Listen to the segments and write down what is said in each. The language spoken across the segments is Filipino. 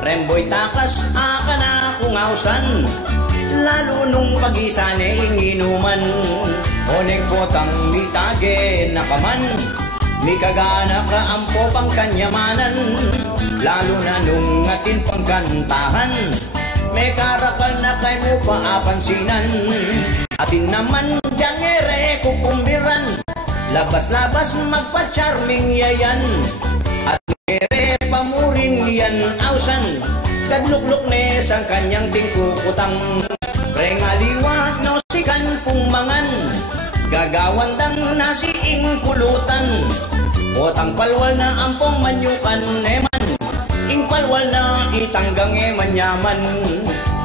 Remboy takas aka na kung ausan, lalo nung pag-isane inuman. Onek botang mitage nakaman, mi kagana ka ampo pang kanyamanan. Lalo na nung atin pangkantahan, may karakal na kay mo paapansinan. Atin naman diyang ere kukumbiran, labas-labas magpa-charming yayan. At ere pamurin liyan ausan, kadlukluk ne sang kanyang tingkukutang. Rengaliwa no sikan pumangan, gagawan dang nasiing pulutan. Otang palwal na ampong manyukan eman, ing palwal na itanggang emanyaman.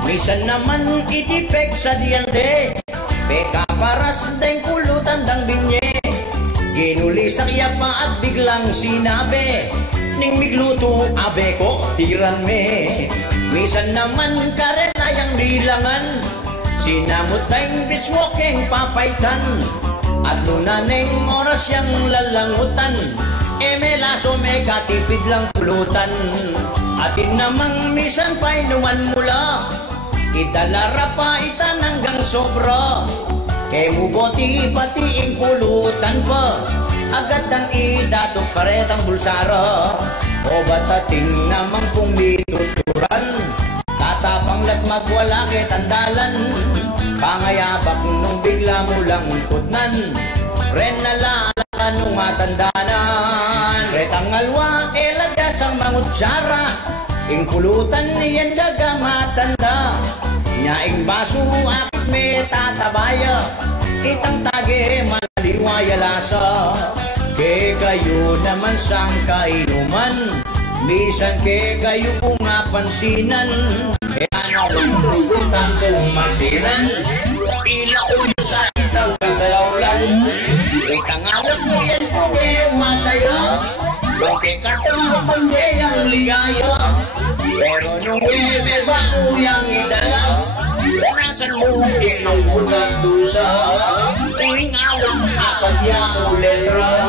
Misan naman itipek sa diante, peka paras deng pulutan dang binye. Ginuli sa kiyapa at biglang sinabi, ning migluto abe ko tiran me. Misan naman karenayang bilangan, sinamot tayong biswokeng papaitan. At nunaneng oras yang lalangutan, melaso may katipid lang pulutan. Atin namang misan pa'y numan mula, italara pa itan hanggang sobra. Muboti pati ing pulutan pa, agad ang idatok karetang bulsara. O batating namang pumituturan, tatapang lat magwala ketandalan. Pangayabak nung bigla mo lang kutnan, ren nalala nung matandanan. Retang alwa elagas ang mangutsara, ing pulutan niyan daga matanda. Nyaing baso akit me tatabaya, itang tage maliwaya lasa. Ke kayo naman sang kainuman, misan ke kayo kung napansinan. Kaya nakututan kong masinan, ila uyo sa itang kasayawlan. Itang awat mo yan kung iyong mataya, kung ke katang pangyayang ligaya. Pero nung ime bago yang idala, nasan mo inong at dusa. Tuwing alam apat yang letra,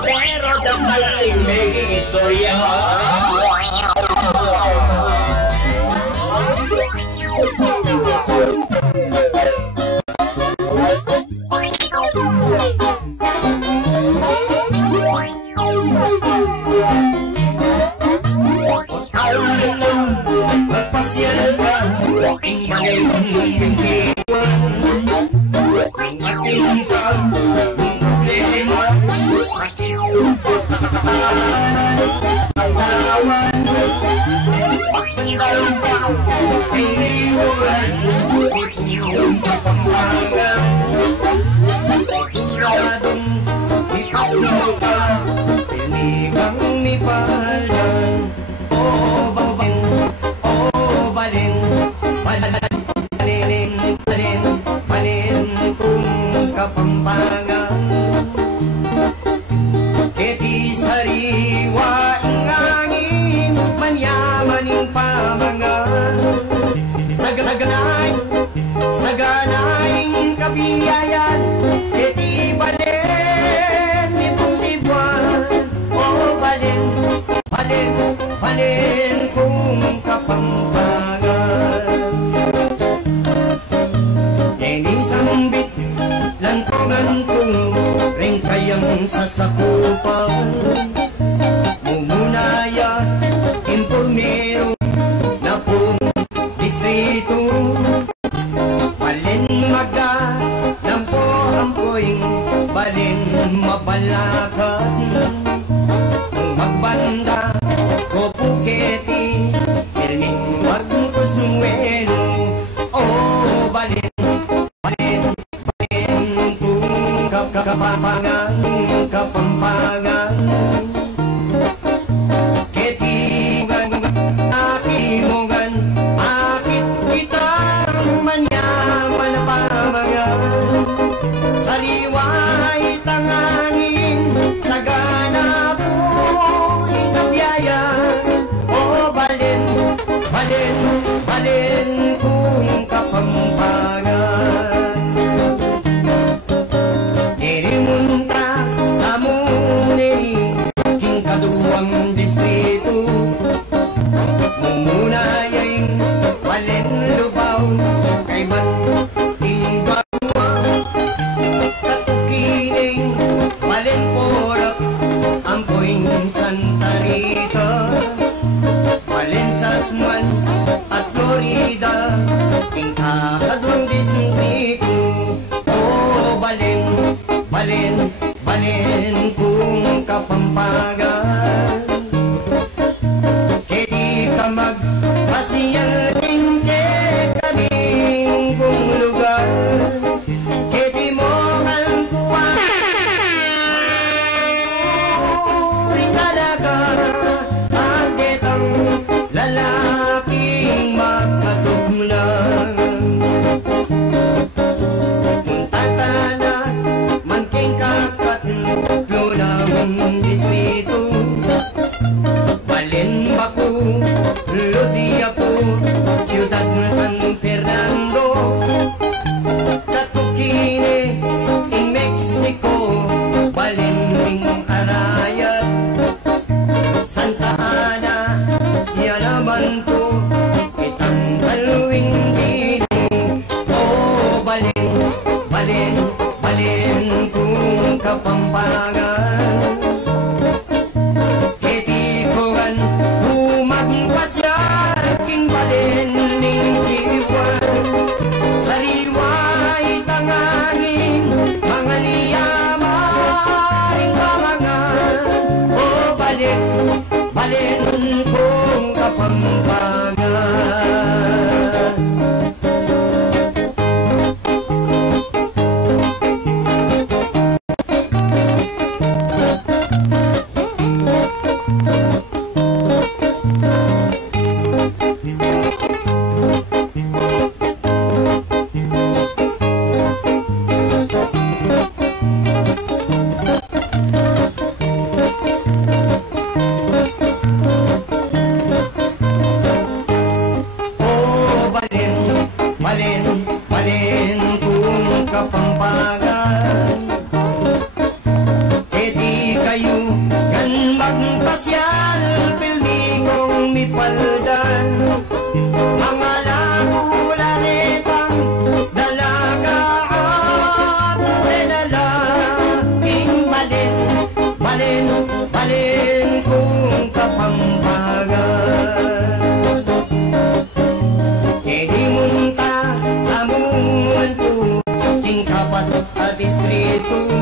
pero dakaling may istorya. Sasakupan mumunaya impormero na pong distrito. Balin maga ng po ampoing balin mabalakan. Ang magbanda ko puketi pilming wag kusuelo. Oh balin kung kapapangan Kapampangan ketigan akimongan akit kita manyaman na pamangan sariway tangangin sagana balin kong Kapampangan. Munta amungan po tingkapat at distrito,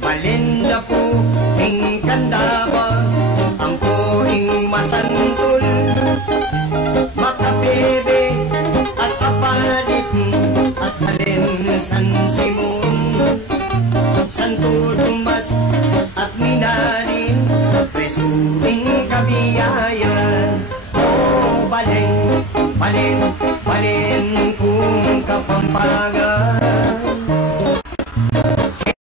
balinda po ing kandaba ang poing masantol, makabebe at kapalit at alin San Simon, Santo Tomas at Minarin, presuing kabiyayan. O balin, balin, balin kung Kapampangan.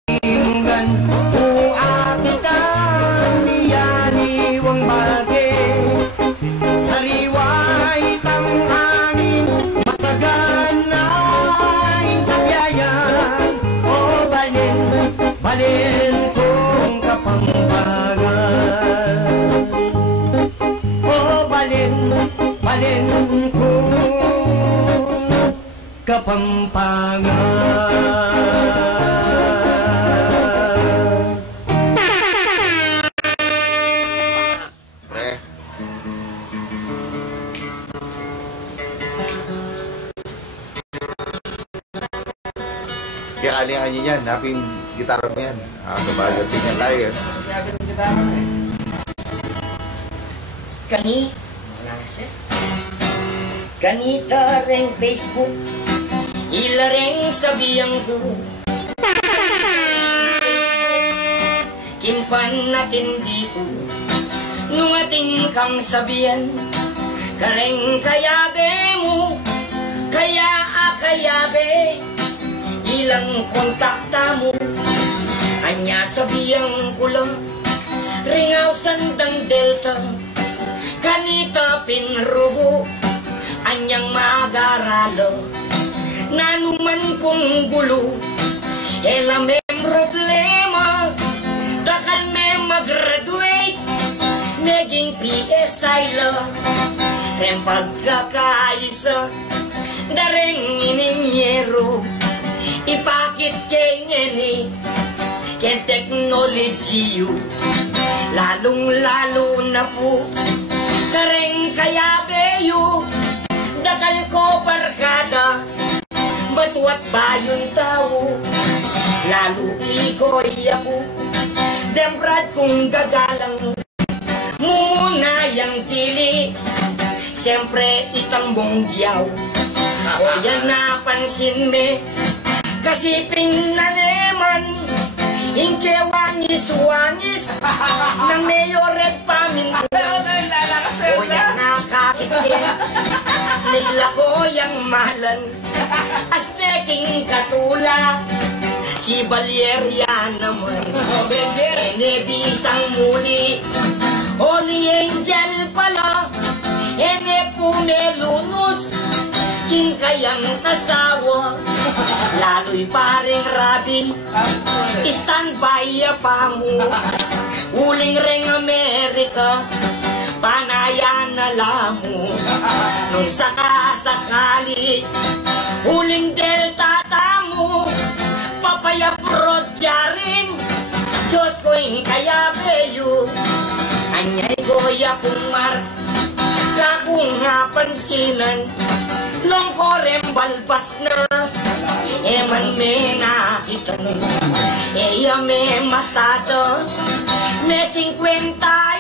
Himungan kung akitan niyaniwang bagay, sariway tang angin, masaganain kabiyayan. O balin, balin kung Kapampangan. O balin, balin kung Kapampangan. Kaya aling-aling yan, naping gitara mo yan. Kabagat din yan tayo. Kanita ring Facebook, ila ring sabihan ko, kimpan natin di ko, nung ating kang sabihan, kareng kayabe mo, kayabe, ilang kontakta mo, anya sabihan ko lang, ringaw sandang Delta, kanita pinrubo, anyang magaralo, nanuman kong gulo, ela may problema, dakal may mag-graduate, naging PSI la, ren pagkakaisa, dareng ininyero, ipakit kay ngeni, kay technology yu, lalong-lalo na po, kareng kayabe yu, dakal ko barkada, batuat bayon tao, lalo igoy ako, dembrad kong gagalang, mumunayang tili, siyempre itambong diyaw, o yan napansin me, kasi pinaneman, inke wangis-wangis, ng mayoret paminto, o yan nakakitin, nila ko yung mahalan, asteking katula, si Valeria naman, enebisang muli, Holy Angel pala, ene pumelunus, kinkayang asawa, lalo'y paring Rabi, standby pa mo, uling ring Amerika, panayan na lamo, nung sakasakali, huling Delta tamo, papaya prodya rin, Diyos ko'y kayabeyo, anyay goya kumar, kakung napansinan, longkorem balbas na, eman me nakitan, eya me masada, me 50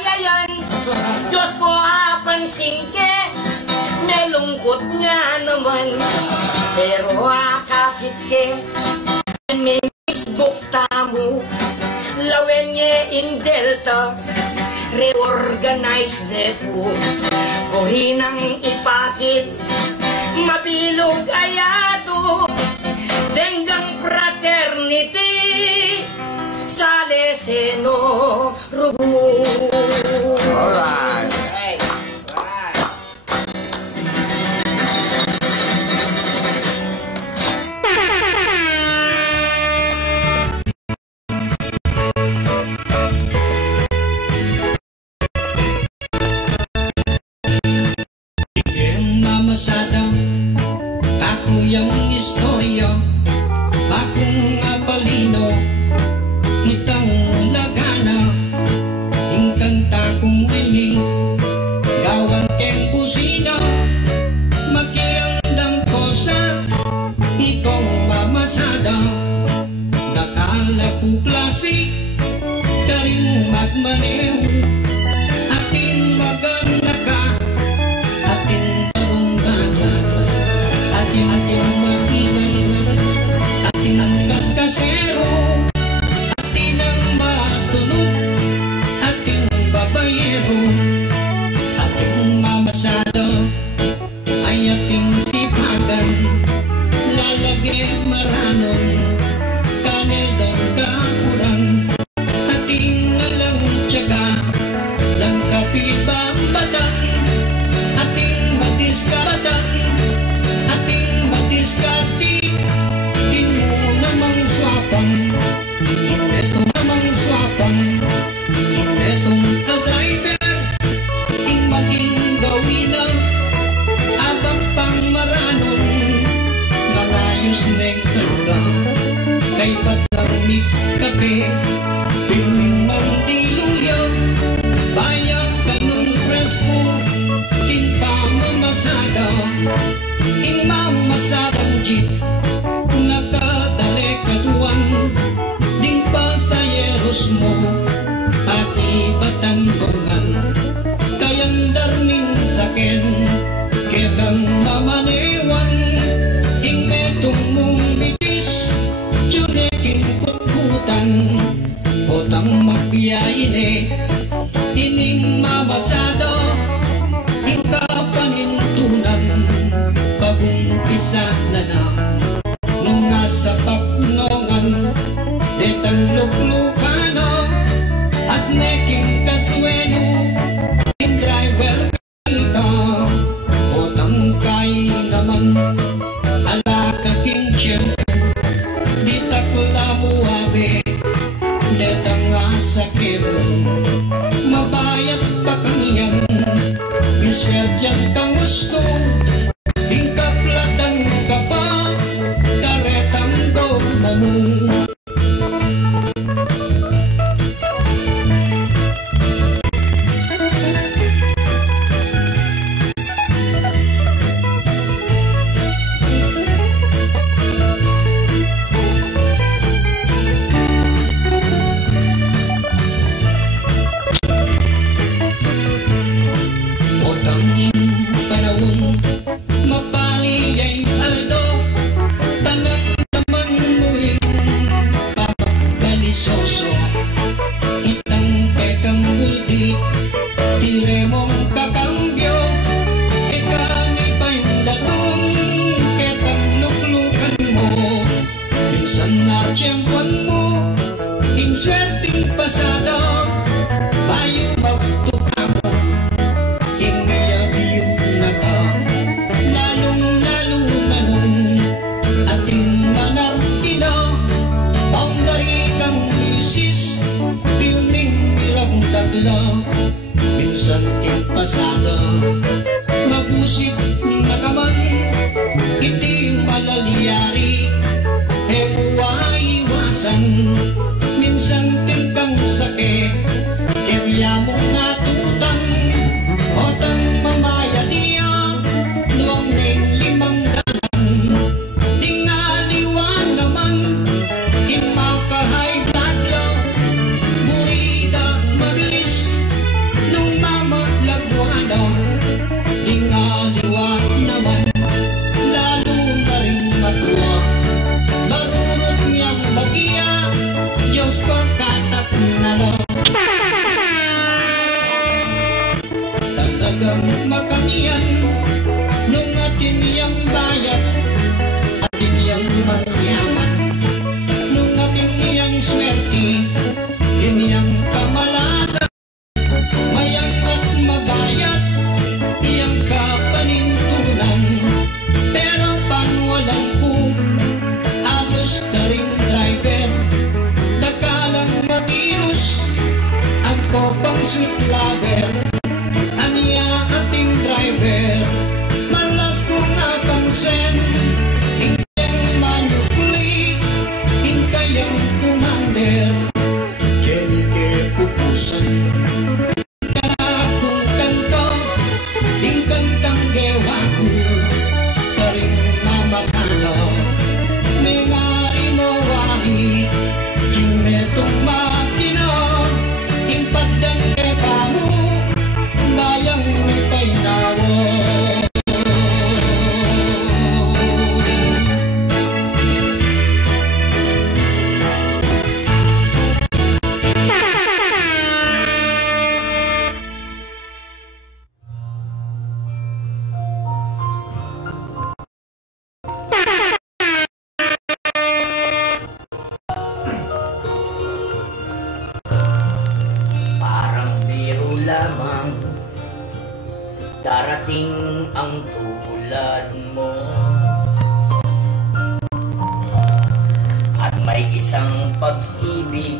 yayan, Diyos ko apansin ke, may lungkot nga naman, pero akakit ke, may Facebook tamo, lawen nye in Delta, reorganize ne po, kuhinang ipakit, mabilog ayato, denggang fraternity, Salesino Rugo. Alright. Mamasada, ako yung istorya, bakong abalino, itang nagana, maneho, ating magandaka, ating tarungganan, ating makinan, ating kaskasero, ating ang matulog, ating babayero, ating mamasado, ay ating sipagan, lalagay maranon, kanel daw kakurang, ating alam tiyaga, lang kapibambatan, ating matiskaratan, ating matiskarti, din mo namang swapang, ineto namang swapang, inetong ka-driver, ing maging gawin abang pang maranon, marayos neng karga, kay batang kape, piling mandiluyo, bayang kanong presko, ing pamamasada, ing mamasadang jeep, nakadali kaduan, ding pasayeros mo, pati batang bungan, kayang darning saken, kekang mamanewan, ing metong mong bitis, tsuneking kutkutan, otang magbiyayin ining mamasado, ing kapanintunan, pag-umpisa na na, nung nasa paknongan, detang luklukano, asneking kaswelo, ing driver kita, otang kay naman, ala kaking tiyempo, di takla mo abe, detang asakit, mabayat pa kaniyan, misyadyan kang gusto, ing kaplatan ka pa, karetang go na mo. Minsan king pasado, mabusik na kaman, hindi malaliyari, iwasan, minsan tingkang sakit, kaya mo natutan, otang mamaya niya, nuwang neng limang dalan, tingaliwan naman, ing makahay bladlo, burida mabilis, nung mamalagwano, tingaliwan naman, lalo na rin matuwa, marurot niyang magiya, Diyos ko katat na lang. Talagang makaniyan, nung atin niyang bayat, atin niyang mangyaman, nung atin niyang swerte, iniyang kamalasan, mayang at mabayat, iyang kapanintunan, pero pang walang po, alos na ring driver, dakalang matirus, ang kopang sweet lover, aniya ating driver, malas ko nga pangsen, hinggang manukli, hingkayang commander, kini ke pupusan, kanakong kanto, hingkantang gewa ko, karing mamasano, may ngari mo wari, hing metong makina, hing lamang darating ang tulad mo. At may isang pag-ibig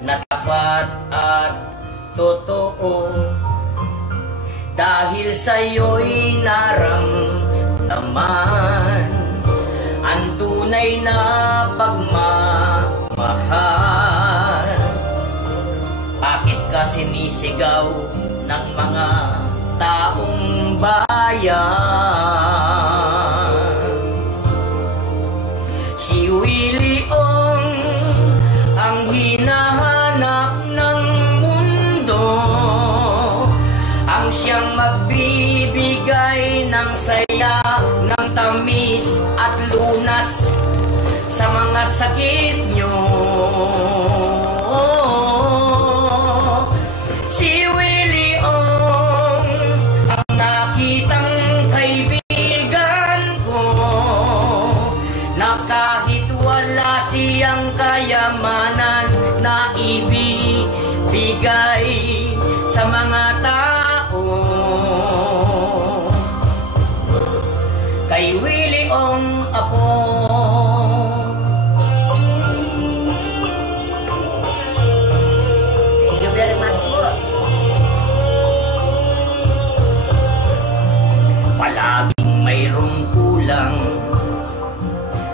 na tapat at totoo, dahil sa'yo'y naramdaman ang tunay na pagmamahal. Bakit ka sinisigaw ng mga taong bayan? Si Willie Ong ang hinahanap ng mundo, ang siyang magbibigay ng saya, ng tamis at lunas sa mga sakit nyo. Si Willie Ong ang nakitang kaibigan ko, na kahit wala siyang kayamanan na ibibigay sa mga tao, kay Willie Ong ako. Thank you very much po. Palaging mayroong kulang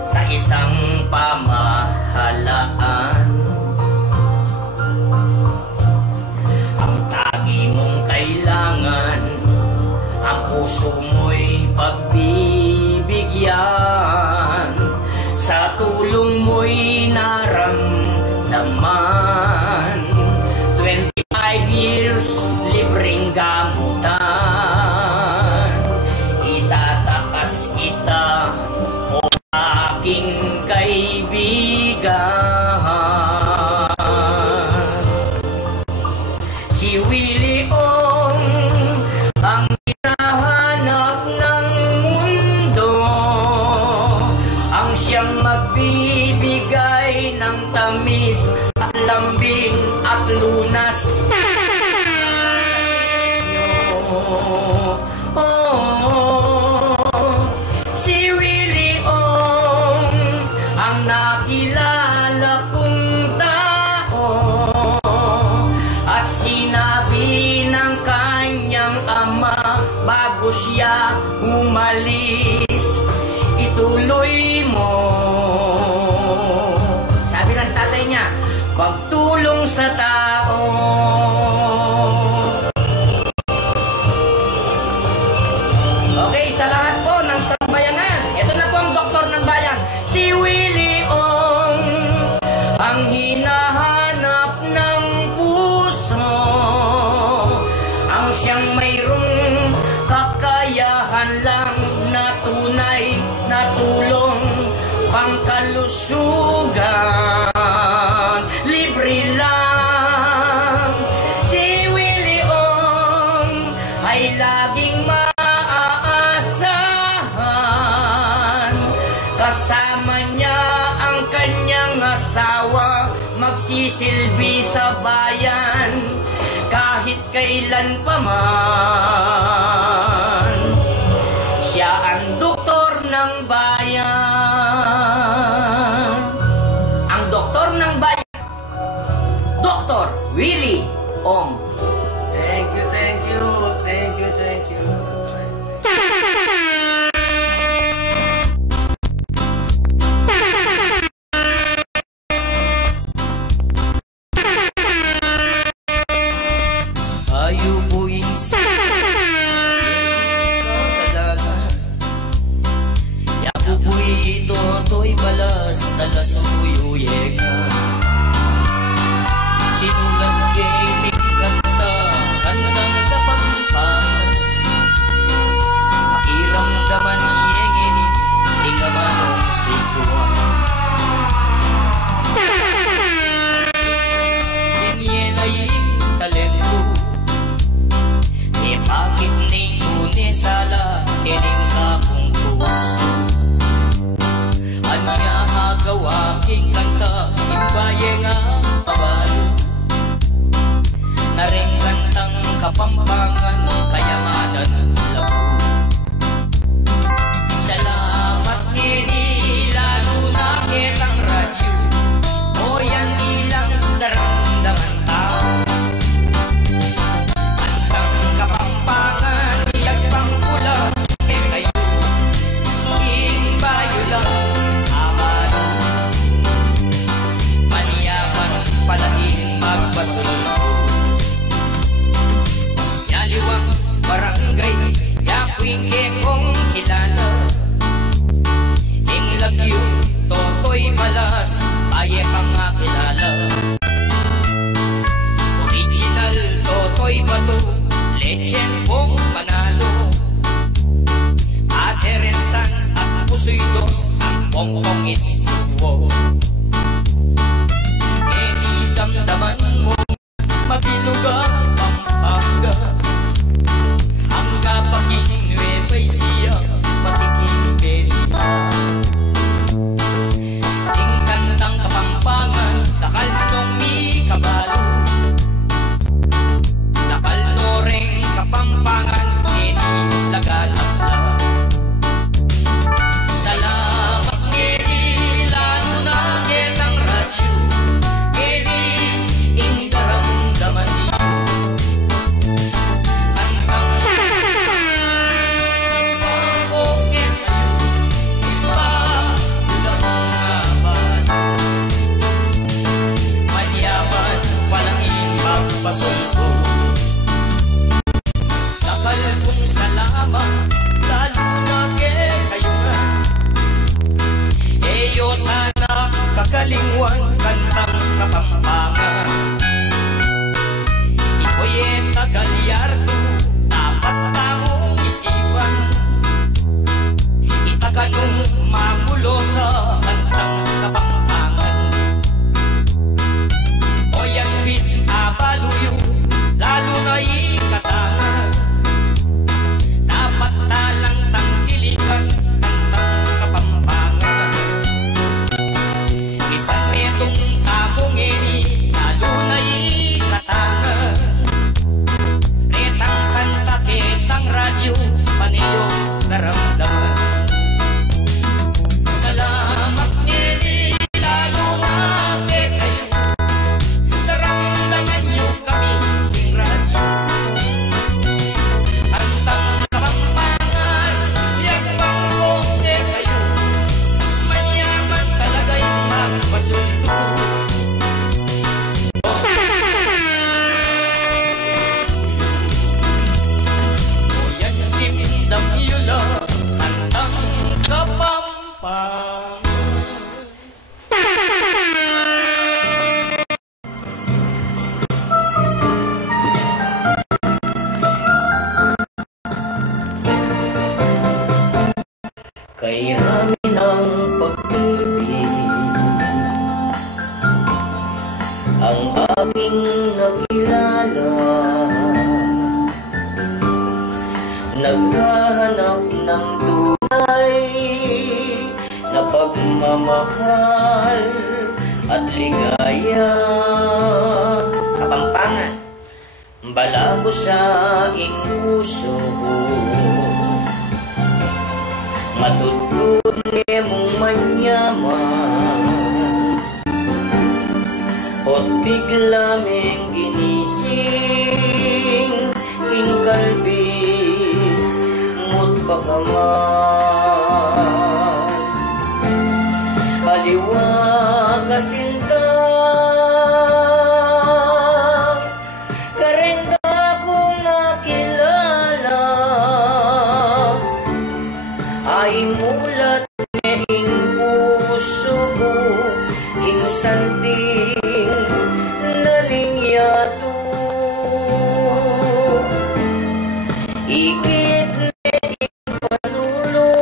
sa isang pamahalaan. Ang tagi mong kailangan, ang puso mo'y pagbibigyan. Sa tulong mo'y naramdaman. 25 years libreng gamutan. Itataas kita, o aking kaibigan. Si Willie Ong ang hinahanap ng mundo, ang siyang magbibigay ng tamis at lambing at lunas. Si Willie Ong ang nakilala kong tao, at sinabi ng kanyang ama bago siya umalis, ituloy mo. Sabi ng tatay niya, pagtulong sa tao. Okay, sa lahat po ng sambayanan, ito na po ang doktor ng bayan. Si Willie Ong ang hinahanap ng puso, ang siyang mayroong kakayahan lang na tunay na tulong, pangkalusugan, libre lang. Si Willie Ong ay laging maaasahan, kasama niya ang kanyang asawa, magsisilbi sa bayan kahit kailan pa man. Siya ang doktor ng bayan. Ang doktor ng bayan, Dr. Willie Ong. Thank you, thank you, thank you, thank you. Ayaw ko isa talaga. Yapo ko ito, to'y balas, talas o uyuyek na. Sinulang kay di kanta, magpasundo. Dakal kong salamat, lalo na kayo nga. Eyo sana kakalingwan, kantang Kapampangan. Iko'y tagalyardo, dapat taong isipan. Itakanong magulo sa kantang Kapampangan. O yan wit abaluyo, lalo na ikatangan. Dapat talang tangkilikan, kantang Kapampangan. Isang metong kamong eni, lalo na ikatangan. Retang kanta, ketang radyo, paniyong naramdaman. Salamat ngeni, lalo na kayo. Naramdaman nyo kami, yung radyo. Kantang Kapampangan, yak banggong kayo. Manyaman talaga yung magpasundo. O yan timindang yula, kantang Kapampangan. Kay rami ng pag-ibig ang aking nakilala, naghahanap ng tunay na pagmamahal at ligaya. Kapampangan, balago sa ing puso, matutun mong manyaman, at bigla meng ginising ing kalbi mo't pakaman. Aliwa kasinta, karengga kong nakilala, ay mulat ing puso ko, ing santing naningyato. Ikit na ing panulo,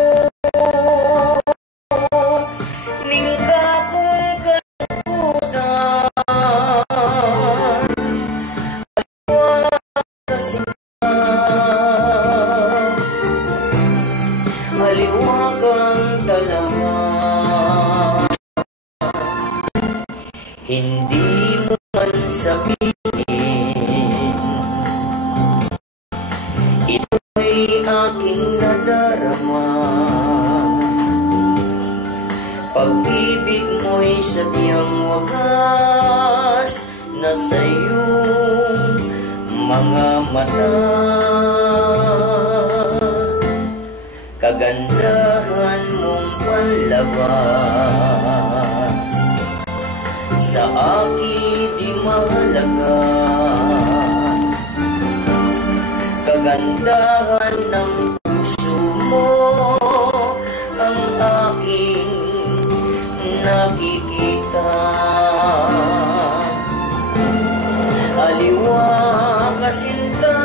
ning kakong kalungkutan. Aliwa kasinta, maliwagang talaga. Hindi mo man sabihin, ito'y aking nadarama. Pag-ibig mo'y sadyang wagas na sa iyong mga mata. Kagandahan mong panlabas sa akin di mahalaga. Kagandahan ng puso mo ang aking nakikita. Aliwa kasinta,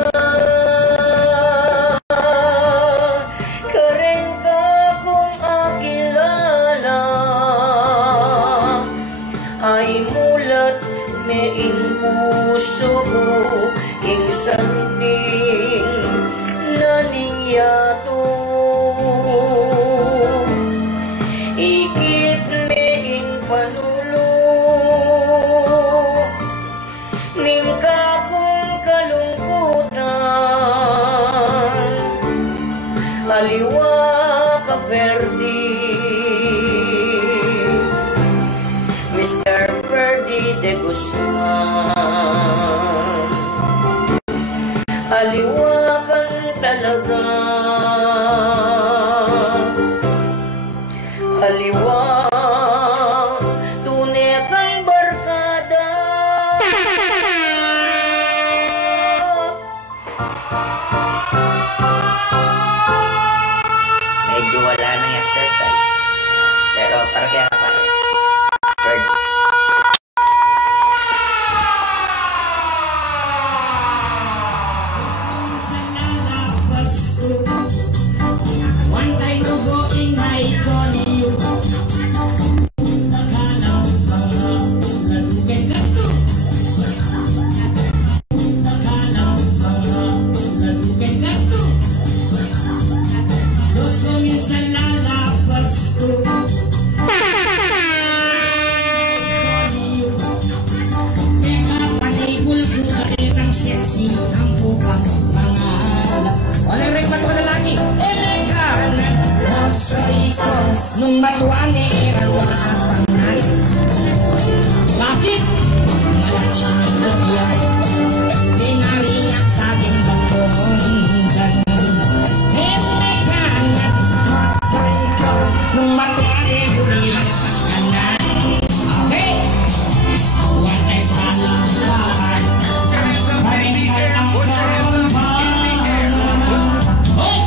karengga kong akilala, ay mulat meing puso ko, ing santing naningyato. Ikit meing panulo, ning kakong kalungkutan. Aliwa ka Verdi, Mr. Verdi de Guzman. Aliwa kang talaga, aliwa, tunay kang barkada. nung matuan ni irawapangan. Bakit? Dinariyak sa ating batong hindi ka nagpasay ko nung matuan ni irawapangan. Okay? Watay palang bahay paringay ang karambahan. Hoy!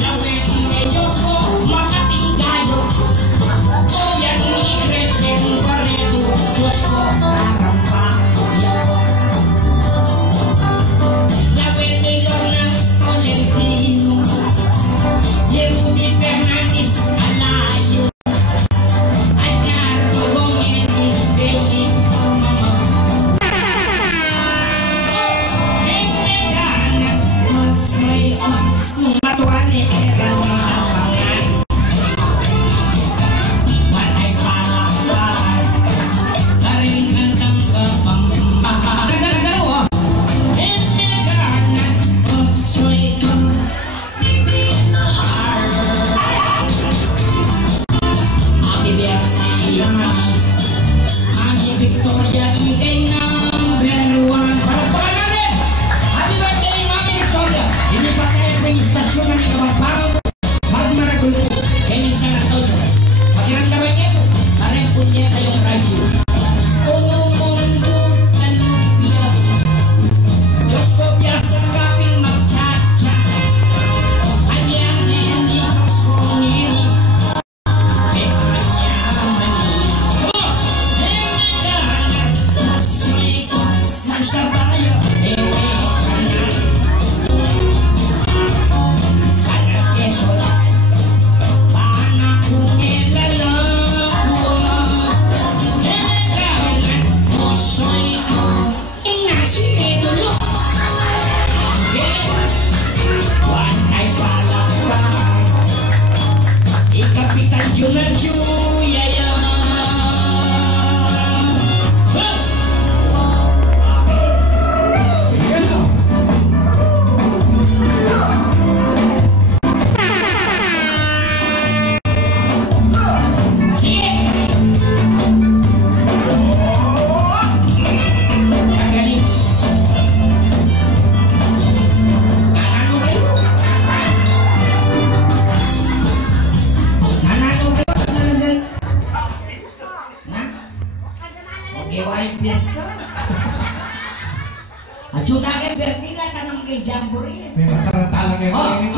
Gawin ni Diyos ko makatinggayo o yan iretsin pa rito Diyos ko karampayo. Gawin ni Lorna Tolentino Yehudi Fernandez Alayo Anyar Tugongeni Deli matuan ni irawapangan. Watay palakpakan paringgan ng kapamamahan. Nagdarawa hindi ka nagpusoy ko. Ate Bertie, Ate Victoria, ikay number 1. Palakpakan natin! Happy birthday, Mami Victoria! Hindi pa kayo ng istasyon na ikaw bago maragulo kayo sa natoso. Pakiramdaman niyo po, parang punya kayong radyo. Unong mundo na lupiya, Diyos ko biyasang kaping magtsatsa. Anyang hindi Diyos ko ngini, e kanya maniya. Hindi ka nagmasoy sa bayo, hindi ka na. Kapitan Junarju Yaya. Ajuda kay Bertila tanong kay Jamboree. May mataratalang yung